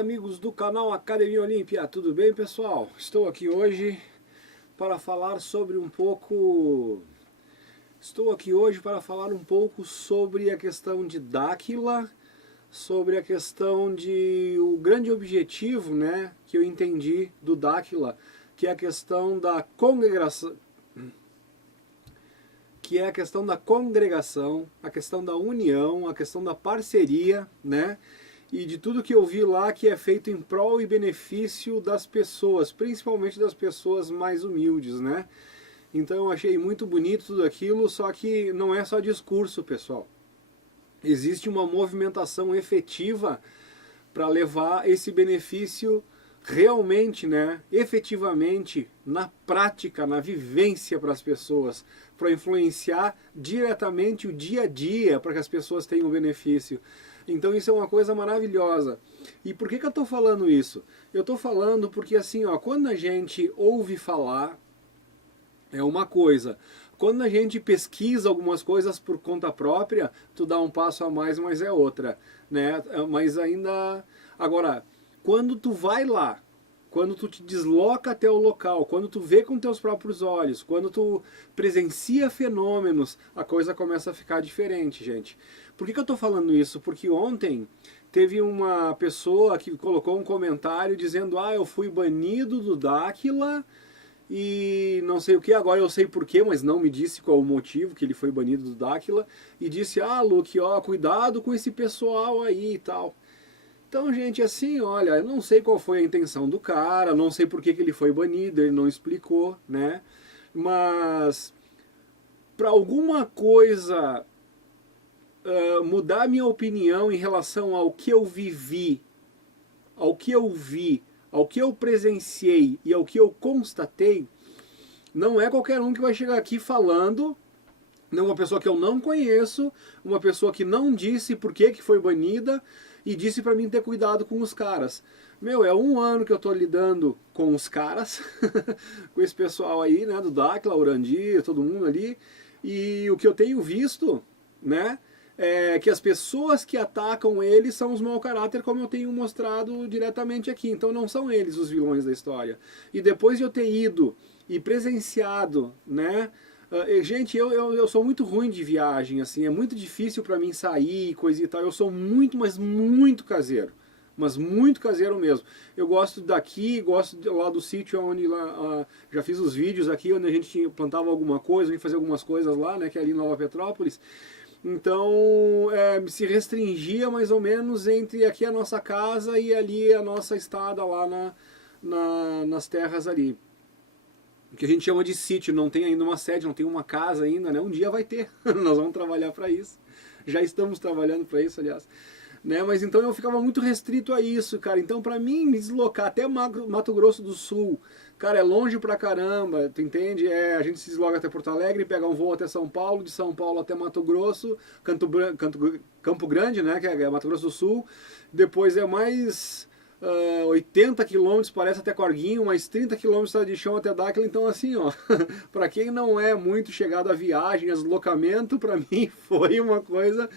amigos do canal Academia Olímpia, tudo bem, pessoal? Estou aqui hoje para falar sobre um pouco sobre a questão de Dáquila, sobre a questão de o grande objetivo, né, que eu entendi do Dáquila, que é a questão da congregação, a questão da união, a questão da parceria, né? E de tudo que eu vi lá que é feito em prol e benefício das pessoas, principalmente das pessoas mais humildes, né? Então eu achei muito bonito tudo aquilo, só que não é só discurso, pessoal. Existe uma movimentação efetiva para levar esse benefício realmente, né, efetivamente, na prática, na vivência para as pessoas, para influenciar diretamente o dia a dia para que as pessoas tenham benefício. Então isso é uma coisa maravilhosa. E por que eu estou falando isso? Eu estou falando porque assim, ó, quando a gente ouve falar, é uma coisa. Quando a gente pesquisa algumas coisas por conta própria, tu dá um passo a mais, mas é outra, né? Mas ainda... Agora, quando tu vai lá, quando tu te desloca até o local, quando tu vê com teus próprios olhos, quando tu presencia fenômenos, a coisa começa a ficar diferente, gente. Por que eu estou falando isso? Porque ontem teve uma pessoa que colocou um comentário dizendo: ah, eu fui banido do Dáquila e não sei o que, agora eu sei porquê, mas não me disse qual o motivo que ele foi banido do Dáquila, e disse: ah, Luke, ó, cuidado com esse pessoal aí e tal. Então, gente, assim, olha, eu não sei qual foi a intenção do cara, não sei por que ele foi banido, ele não explicou, né? Mas, para alguma coisa mudar minha opinião em relação ao que eu vivi, ao que eu vi, ao que eu presenciei e ao que eu constatei, não é qualquer um que vai chegar aqui falando, não, uma pessoa que eu não conheço, uma pessoa que não disse por que foi banida, e disse pra mim ter cuidado com os caras. Meu, é 1 ano que eu tô lidando com os caras, com esse pessoal aí, né, do Dáquila, Urandir, todo mundo ali, e o que eu tenho visto, né, é que as pessoas que atacam eles são os mau caráter, como eu tenho mostrado diretamente aqui. Então não são eles os vilões da história. E depois de eu ter ido e presenciado, né, gente, eu sou muito ruim de viagem, assim, é muito difícil para mim sair, coisa e tal. Eu sou muito, mas muito caseiro. Mas muito caseiro mesmo. Eu gosto daqui, gosto lá do sítio onde lá, já fiz os vídeos aqui, onde a gente plantava alguma coisa, a gente fazia algumas coisas lá, né, que é ali em Nova Petrópolis. Então, se restringia mais ou menos entre aqui a nossa casa e ali a nossa estada lá nas terras ali. O que a gente chama de sítio, não tem ainda uma sede, não tem uma casa ainda, né? Um dia vai ter, nós vamos trabalhar para isso. Já estamos trabalhando para isso, aliás. Né? Mas então eu ficava muito restrito a isso, cara. Então para mim, me deslocar até Mato Grosso do Sul, cara, é longe pra caramba, tu entende? A gente se desloca até Porto Alegre, pega um voo até São Paulo, de São Paulo até Mato Grosso, Campo Grande, né, que é Mato Grosso do Sul. Depois é mais 80 quilômetros, parece, até Corguinho, mais 30 quilômetros de chão até Dáquila. Então assim, ó, pra quem não é muito chegado à viagem, a deslocamento, pra mim foi uma coisa,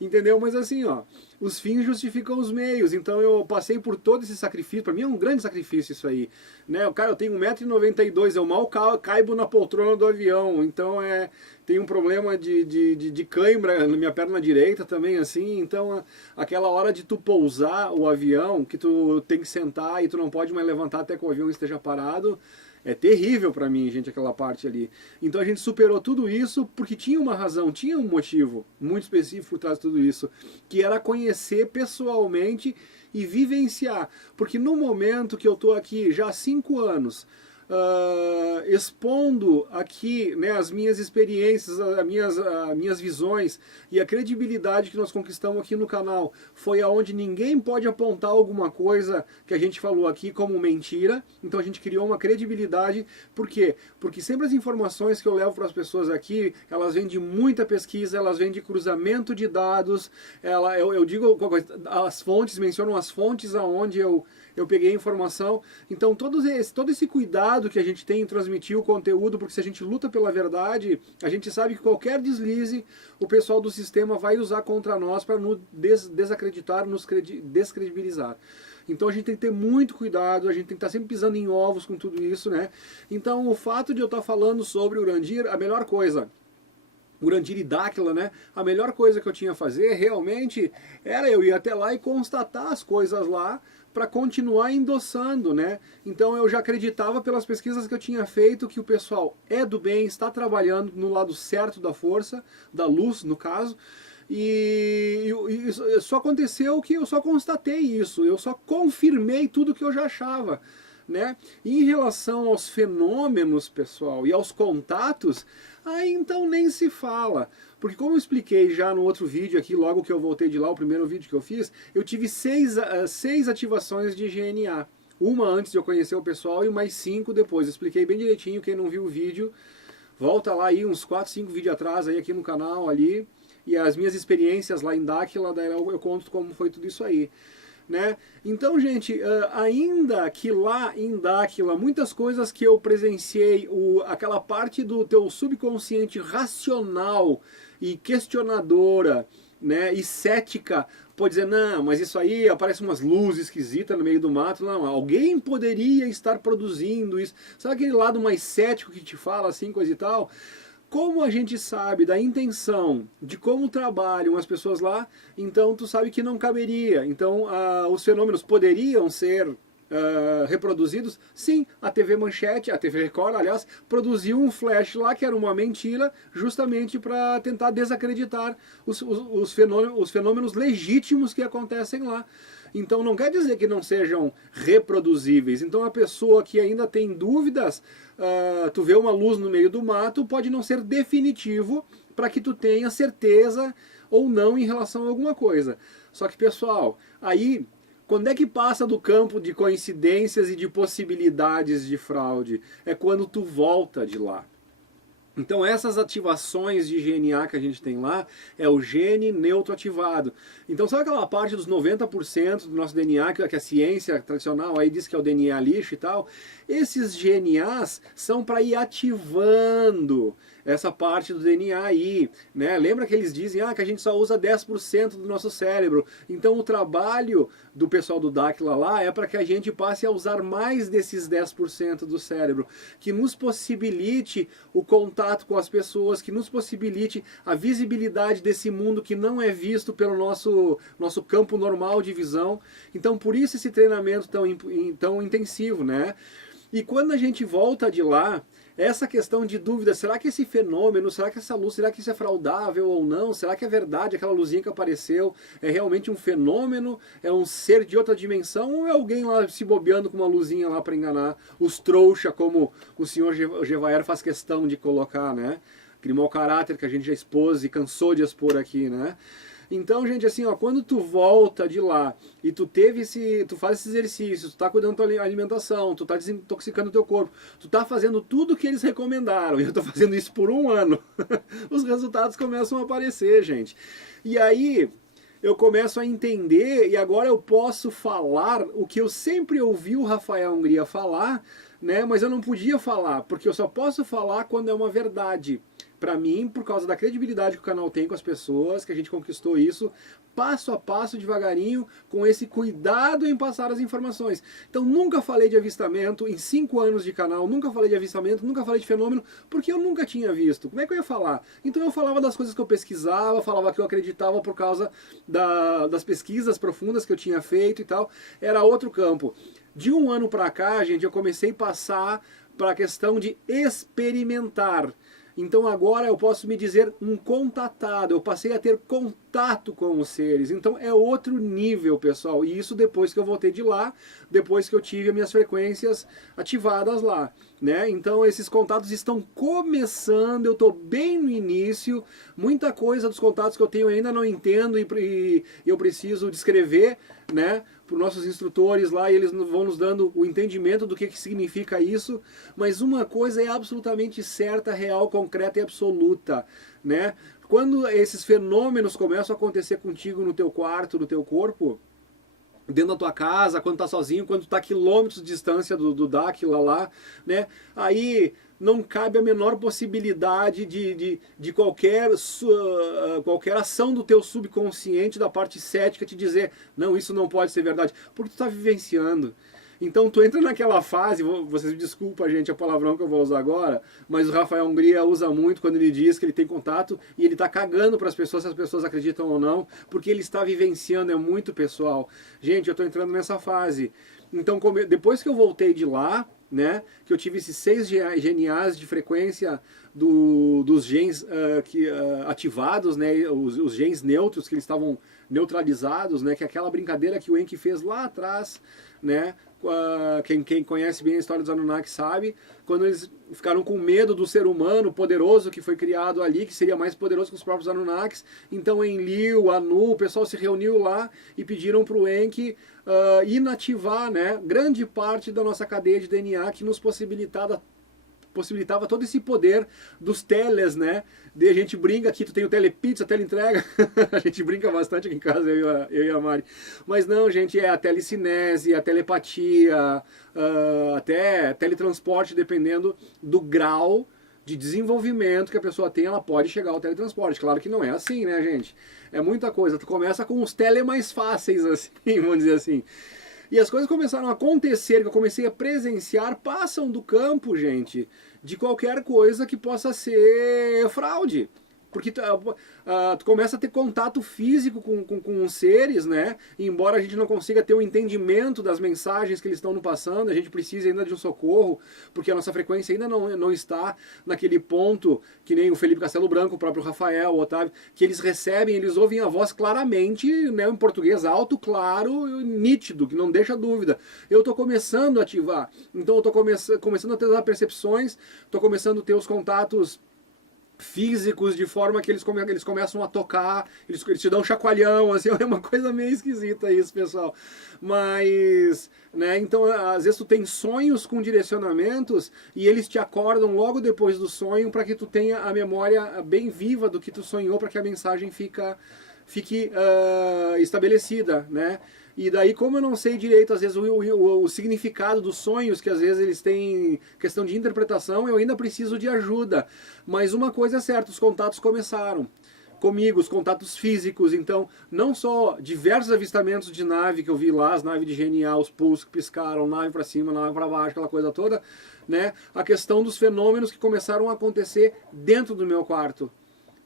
entendeu? Mas assim, ó, os fins justificam os meios, então eu passei por todo esse sacrifício. Para mim é um grande sacrifício isso aí, né? Cara, eu tenho 1,92 m, eu mal caibo na poltrona do avião, então tem um problema de cãibra na minha perna direita também, assim. Então aquela hora de tu pousar o avião, que tu tem que sentar e tu não pode mais levantar até que o avião esteja parado, é terrível pra mim, gente, aquela parte ali. Então a gente superou tudo isso porque tinha uma razão, tinha um motivo muito específico por trás de tudo isso, que era conhecer pessoalmente e vivenciar. Porque no momento que eu tô aqui já há 5 anos, expondo aqui, né, as minhas experiências, as minhas visões e a credibilidade que nós conquistamos aqui no canal, foi aonde ninguém pode apontar alguma coisa que a gente falou aqui como mentira. Então a gente criou uma credibilidade. Por quê? Porque sempre as informações que eu levo para as pessoas aqui, elas vêm de muita pesquisa, elas vêm de cruzamento de dados. Eu digo, as fontes, mencionam as fontes aonde eu peguei a informação. Então todo esse cuidado que a gente tem em transmitir o conteúdo, porque se a gente luta pela verdade, a gente sabe que qualquer deslize, o pessoal do sistema vai usar contra nós para nos desacreditar, nos descredibilizar. Então a gente tem que ter muito cuidado, a gente tem que estar sempre pisando em ovos com tudo isso, né? Então o fato de eu estar falando sobre o Urandir, a melhor coisa, Urandir e Dáquila, né? A melhor coisa que eu tinha a fazer realmente era eu ir até lá e constatar as coisas lá para continuar endossando, né? Então eu já acreditava pelas pesquisas que eu tinha feito que o pessoal é do bem, está trabalhando no lado certo da força, da luz no caso, e só aconteceu que eu só constatei isso, eu só confirmei tudo que eu já achava. Né? Em relação aos fenômenos, pessoal, e aos contatos, aí então nem se fala. Porque como eu expliquei já no outro vídeo aqui, logo que eu voltei de lá, o primeiro vídeo que eu fiz, eu tive seis ativações de GNA. Uma antes de eu conhecer o pessoal e mais 5 depois. Eu expliquei bem direitinho, quem não viu o vídeo, volta lá aí, uns 4, 5 vídeos atrás, aí aqui no canal, ali, e as minhas experiências lá em Dáquila, daí eu conto como foi tudo isso aí. Né? Então, gente, ainda que lá em Dáquila, muitas coisas que eu presenciei, aquela parte do teu subconsciente racional e questionadora, né, e cética, pode dizer, não, mas isso aí aparece umas luzes esquisitas no meio do mato, não, alguém poderia estar produzindo isso. Sabe aquele lado mais cético que te fala assim, coisa e tal? Como a gente sabe da intenção de como trabalham as pessoas lá, então tu sabe que não caberia. Então os fenômenos poderiam ser reproduzidos? Sim, a TV Manchete, a TV Record, aliás, produziu um flash lá que era uma mentira, justamente para tentar desacreditar os fenômenos legítimos que acontecem lá. Então não quer dizer que não sejam reproduzíveis. Então a pessoa que ainda tem dúvidas, tu vê uma luz no meio do mato, pode não ser definitivo para que tu tenha certeza ou não em relação a alguma coisa. Só que, pessoal, aí, quando é que passa do campo de coincidências e de possibilidades de fraude? É quando tu volta de lá. Então essas ativações de GNA que a gente tem lá é o gene neutro ativado. Então sabe aquela parte dos 90% do nosso DNA que a ciência tradicional aí diz que é o DNA lixo e tal? Esses GNAs são para ir ativando essa parte do DNA aí, né? Lembra que eles dizem que a gente só usa 10% do nosso cérebro. Então o trabalho do pessoal do Dáquila lá é para que a gente passe a usar mais desses 10% do cérebro, que nos possibilite o contato com as pessoas, que nos possibilite a visibilidade desse mundo que não é visto pelo nosso campo normal de visão. Então por isso esse treinamento tão intensivo, né? E quando a gente volta de lá, essa questão de dúvida, será que esse fenômeno, será que essa luz, será que isso é fraudável ou não? Será que é verdade aquela luzinha que apareceu? É realmente um fenômeno? É um ser de outra dimensão? Ou é alguém lá se bobeando com uma luzinha lá para enganar os trouxa, como o senhor Gevaer faz questão de colocar, né? Aquele mau caráter que a gente já expôs e cansou de expor aqui, né? Então, gente, assim, ó, quando tu volta de lá e tu faz esse exercício, tu tá cuidando da tua alimentação, tu tá desintoxicando o teu corpo, tu tá fazendo tudo que eles recomendaram, e eu tô fazendo isso por 1 ano, os resultados começam a aparecer, gente. E aí eu começo a entender, e agora eu posso falar o que eu sempre ouvi o Rafael Hungria falar, né, mas eu não podia falar, porque eu só posso falar quando é uma verdade. Para mim, por causa da credibilidade que o canal tem com as pessoas, que a gente conquistou isso, passo a passo, devagarinho, com esse cuidado em passar as informações. Então nunca falei de avistamento, em 5 anos de canal, nunca falei de avistamento, nunca falei de fenômeno, porque eu nunca tinha visto. Como é que eu ia falar? Então eu falava das coisas que eu pesquisava, falava que eu acreditava por causa das pesquisas profundas que eu tinha feito e tal. Era outro campo. De 1 ano para cá, gente, eu comecei a passar para a questão de experimentar. Então agora eu posso me dizer um contatado, eu passei a ter contato com os seres. Então é outro nível, pessoal. E isso depois que eu voltei de lá, depois que eu tive as minhas frequências ativadas lá, né? Então esses contatos estão começando, eu estou bem no início. Muita coisa dos contatos que eu tenho eu ainda não entendo e eu preciso descrever, né, para os nossos instrutores lá, e eles vão nos dando o entendimento do que significa isso, mas uma coisa é absolutamente certa, real, concreta e absoluta, né? Quando esses fenômenos começam a acontecer contigo no teu quarto, no teu corpo, dentro da tua casa, quando tá sozinho, quando tu tá a quilômetros de distância do Dáquila lá, né? Aí não cabe a menor possibilidade de qualquer ação do teu subconsciente, da parte cética, te dizer, não, isso não pode ser verdade, porque tu tá vivenciando. Então tu entra naquela fase, vocês me desculpam, gente, a palavrão que eu vou usar agora, mas o Rafael Hungria usa muito quando ele diz que ele tem contato e ele está cagando para as pessoas, se as pessoas acreditam ou não, porque ele está vivenciando, é muito pessoal. Gente, eu estou entrando nessa fase. Então, depois que eu voltei de lá, né, que eu tive esses 6 GNAs de frequência dos genes ativados, né, os genes neutros, que eles estavam neutralizados, né, que é aquela brincadeira que o Enki fez lá atrás, né, quem conhece bem a história dos Anunnaki sabe, quando eles ficaram com medo do ser humano poderoso que foi criado ali, que seria mais poderoso que os próprios Anunnakis. Então Enlil, Anu, o pessoal se reuniu lá e pediram para o Enki inativar, né, grande parte da nossa cadeia de DNA que nos possibilitava todo esse poder dos teles, né? A gente brinca aqui, tu tem o telepizza, a teleentrega, a gente brinca bastante aqui em casa, eu e a Mari. Mas não, gente, é a telecinese, a telepatia, até teletransporte, dependendo do grau de desenvolvimento que a pessoa tem, ela pode chegar ao teletransporte. Claro que não é assim, né, gente? É muita coisa. Tu começa com os tele mais fáceis, assim, vamos dizer assim. E as coisas começaram a acontecer, que eu comecei a presenciar, passam do campo, gente, de qualquer coisa que possa ser fraude. Porque tu começa a ter contato físico com os seres, né? E embora a gente não consiga ter o entendimento das mensagens que eles estão nos passando, a gente precisa ainda de um socorro, porque a nossa frequência ainda não está naquele ponto, que nem o Felipe Castelo Branco, o próprio Rafael, o Otávio, que eles recebem, eles ouvem a voz claramente, né, em português alto, claro, nítido, que não deixa dúvida. Eu estou começando a ativar, então eu estou começando a ter as percepções, estou começando a ter os contatos físicos, de forma que eles começam a tocar, eles te dão um chacoalhão, assim, é uma coisa meio esquisita isso, pessoal. Mas, né, então, às vezes tu tem sonhos com direcionamentos e eles te acordam logo depois do sonho para que tu tenha a memória bem viva do que tu sonhou, para que a mensagem fique estabelecida, né? E daí, como eu não sei direito, às vezes, o significado dos sonhos, que às vezes eles têm questão de interpretação, eu ainda preciso de ajuda. Mas uma coisa é certa, os contatos começaram comigo, os contatos físicos. Então, não só diversos avistamentos de nave que eu vi lá, as naves de GNA, os pulsos que piscaram, nave para cima, nave para baixo, aquela coisa toda, né? A questão dos fenômenos que começaram a acontecer dentro do meu quarto.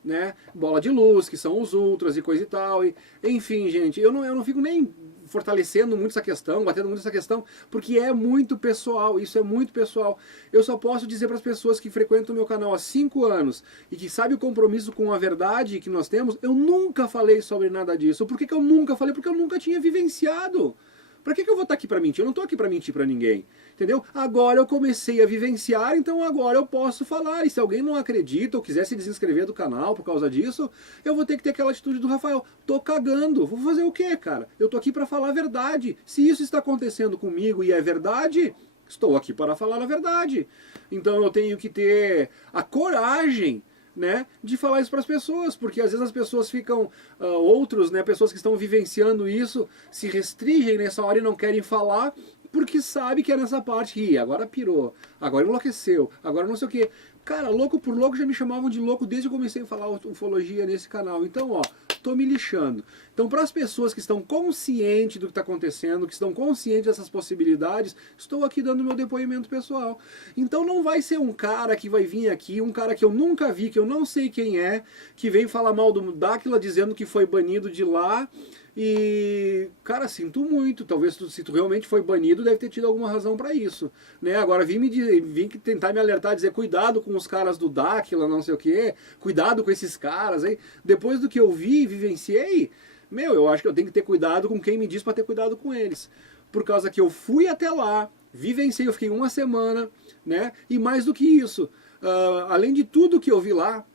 Né? Bola de luz, que são os ultras e coisa e tal. Enfim, gente, eu não fico nem fortalecendo muito essa questão, batendo muito essa questão, porque é muito pessoal, isso é muito pessoal. Eu só posso dizer para as pessoas que frequentam o meu canal há 5 anos e que sabem o compromisso com a verdade que nós temos, eu nunca falei sobre nada disso. Por que eu nunca falei? Porque eu nunca tinha vivenciado. Pra que eu vou estar aqui pra mentir? Eu não tô aqui pra mentir pra ninguém. Entendeu? Agora eu comecei a vivenciar, então agora eu posso falar. E se alguém não acredita ou quiser se desinscrever do canal por causa disso, eu vou ter que ter aquela atitude do Rafael. Tô cagando. Vou fazer o quê, cara? Eu tô aqui pra falar a verdade. Se isso está acontecendo comigo e é verdade, estou aqui para falar a verdade. Então eu tenho que ter a coragem, né, de falar isso para as pessoas, porque às vezes as pessoas ficam, outros, né, pessoas que estão vivenciando isso, se restringem nessa hora e não querem falar, porque sabe que é nessa parte, ih, agora pirou, agora enlouqueceu, agora não sei o que. Cara, louco por louco já me chamavam de louco desde que eu comecei a falar ufologia nesse canal. Então, ó, tô me lixando. Então, para as pessoas que estão conscientes do que está acontecendo, que estão conscientes dessas possibilidades, estou aqui dando meu depoimento pessoal. Então, não vai ser um cara que vai vir aqui, um cara que eu nunca vi, que eu não sei quem é, que vem falar mal do Dáquila dizendo que foi banido de lá. E, cara, sinto muito. Talvez se tu realmente foi banido, deve ter tido alguma razão para isso, né? Agora vim tentar me alertar, dizer cuidado com os caras do Dáquila, não sei o que, cuidado com esses caras aí. Depois do que eu vi e vivenciei, eu acho que eu tenho que ter cuidado com quem me diz para ter cuidado com eles. Por causa que eu fui até lá, vivenciei, eu fiquei 1 semana, né? E mais do que isso, além de tudo que eu vi lá,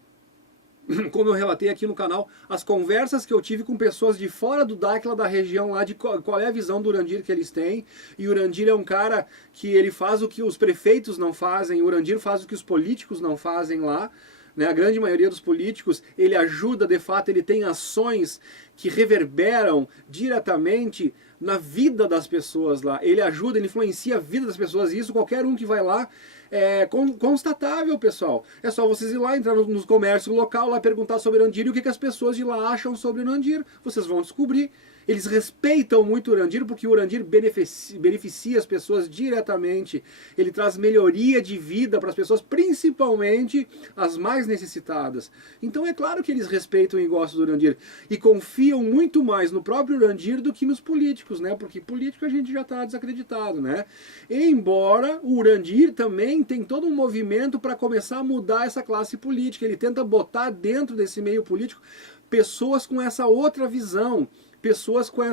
como eu relatei aqui no canal, as conversas que eu tive com pessoas de fora do Dáquila, da região lá, de qual é a visão do Urandir que eles têm. E o Urandir é um cara que ele faz o que os prefeitos não fazem, o Urandir faz o que os políticos não fazem lá. Né? A grande maioria dos políticos, ele ajuda, de fato, ele tem ações que reverberam diretamente na vida das pessoas lá. Ele ajuda, ele influencia a vida das pessoas, e isso qualquer um que vai lá é constatável, pessoal. É só vocês ir lá, entrar nos comércios local, lá perguntar sobre Urandir e o que as pessoas de lá acham sobre Urandir. Vocês vão descobrir. Eles respeitam muito o Urandir porque o Urandir beneficia as pessoas diretamente. Ele traz melhoria de vida para as pessoas, principalmente as mais necessitadas. Então é claro que eles respeitam e gostam do Urandir. E confiam muito mais no próprio Urandir do que nos políticos, né? Porque político a gente já está desacreditado, né? Embora o Urandir também tem todo um movimento para começar a mudar essa classe política. Ele tenta botar dentro desse meio político pessoas com essa outra visão, pessoas com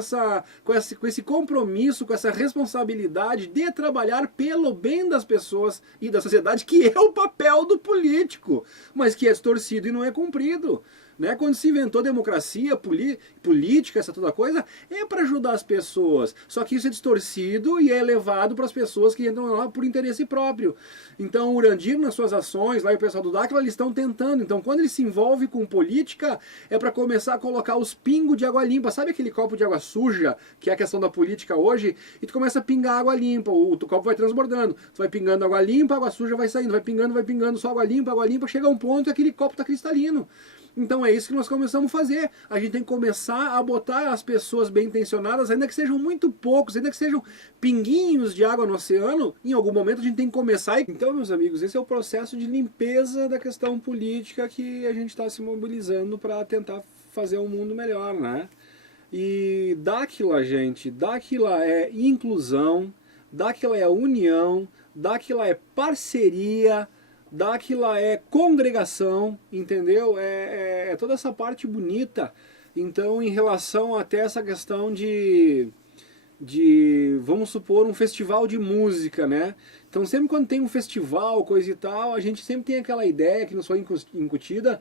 esse compromisso, com essa responsabilidade de trabalhar pelo bem das pessoas e da sociedade, que é o papel do político, mas que é distorcido e não é cumprido. Né? Quando se inventou democracia, política, essa toda coisa, é para ajudar as pessoas. Só que isso é distorcido e é levado para as pessoas que entram lá por interesse próprio. Então o Urandir, nas suas ações, lá e o pessoal do Dáquila, eles estão tentando. Então quando ele se envolve com política, é para começar a colocar os pingos de água limpa. Sabe aquele copo de água suja, que é a questão da política hoje? E tu começa a pingar água limpa, o copo vai transbordando. Tu vai pingando água limpa, água suja vai saindo, vai pingando, só água limpa, chega a um ponto e aquele copo está cristalino. Então é isso que nós começamos a fazer. A gente tem que começar a botar as pessoas bem intencionadas, ainda que sejam muito poucos, ainda que sejam pinguinhos de água no oceano, em algum momento a gente tem que começar. Então, meus amigos, esse é o processo de limpeza da questão política que a gente está se mobilizando para tentar fazer um mundo melhor, né? E Dáquila, gente, Dáquila é inclusão, Dáquila é união, Dáquila é parceria, Dáquila é congregação, entendeu? É toda essa parte bonita. Então, em relação até essa questão de, vamos supor, um festival de música, né? Então, sempre quando tem um festival, coisa e tal, a gente sempre tem aquela ideia que nos foi incutida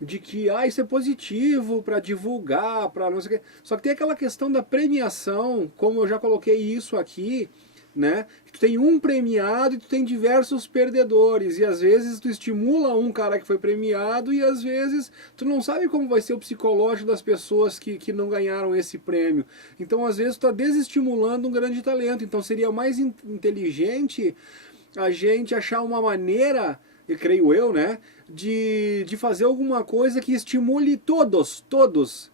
de que isso é positivo para divulgar, para não sei o quê. Só que tem aquela questão da premiação, como eu já coloquei isso aqui, né? Tu tem um premiado e tu tem diversos perdedores, e às vezes tu estimula um cara que foi premiado e às vezes tu não sabe como vai ser o psicológico das pessoas que não ganharam esse prêmio. Então às vezes tu tá desestimulando um grande talento. Então seria mais inteligente a gente achar uma maneira, eu creio eu, né, de fazer alguma coisa que estimule todos,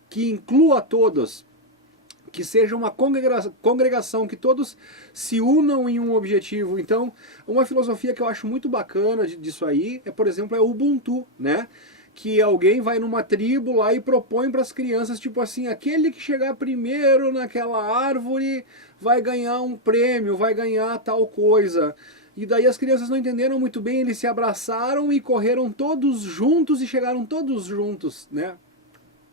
que inclua todos, que seja uma congregação, que todos se unam em um objetivo. Então, uma filosofia que eu acho muito bacana disso aí, por exemplo, é o Ubuntu, né? Que alguém vai numa tribo lá e propõe para as crianças, tipo assim, aquele que chegar primeiro naquela árvore vai ganhar um prêmio, vai ganhar tal coisa. E daí as crianças não entenderam muito bem, eles se abraçaram e correram todos juntos e chegaram todos juntos, né?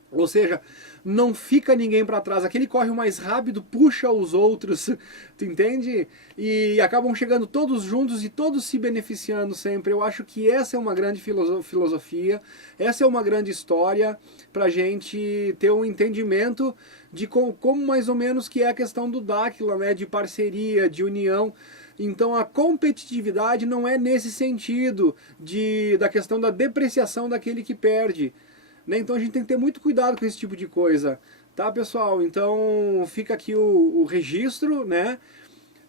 Ou seja, não fica ninguém para trás. Aquele corre o mais rápido, puxa os outros, tu entende? E acabam chegando todos juntos e todos se beneficiando sempre. Eu acho que essa é uma grande filosofia, essa é uma grande história para a gente ter um entendimento de como mais ou menos que é a questão do Dáquila, né? De parceria, de união. Então a competitividade não é nesse sentido da questão da depreciação daquele que perde. Né? Então a gente tem que ter muito cuidado com esse tipo de coisa, tá, pessoal? Então fica aqui o registro, né?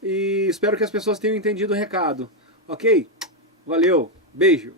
E espero que as pessoas tenham entendido o recado, ok? Valeu, beijo!